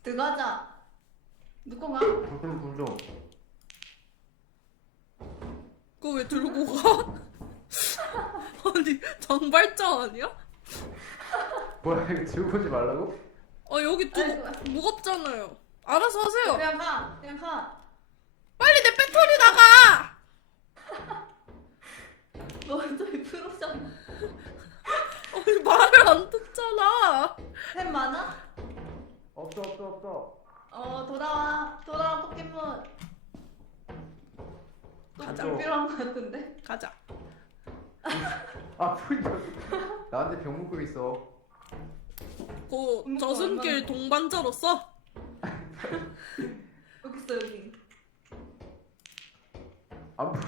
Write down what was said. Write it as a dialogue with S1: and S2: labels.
S1: 들어가자. 누군가?
S2: 굴좀.
S3: 그거 왜 들고 가? 아니 장발장 아니야?
S2: 뭐야 이거 들고 오지 말라고?
S3: 아 여기 무겁잖아요. 알아서 하세요.
S1: 그냥 가. 그냥 가.
S3: 빨리 내 배터리 나가.
S1: 너 완전히 프로잖아.
S3: 아니 말을 안 듣잖아.
S1: 템 많아?
S2: 없어.
S1: 돌아와. 돌아와 포켓몬.
S3: 가자.
S1: 좀 필요한 것 같은데?
S3: 가자.
S2: 아 풀이 나한테 병 묶고 있어.
S3: 그 저승길 동반자로서
S1: 여기 있어 여기.
S2: 안 풀.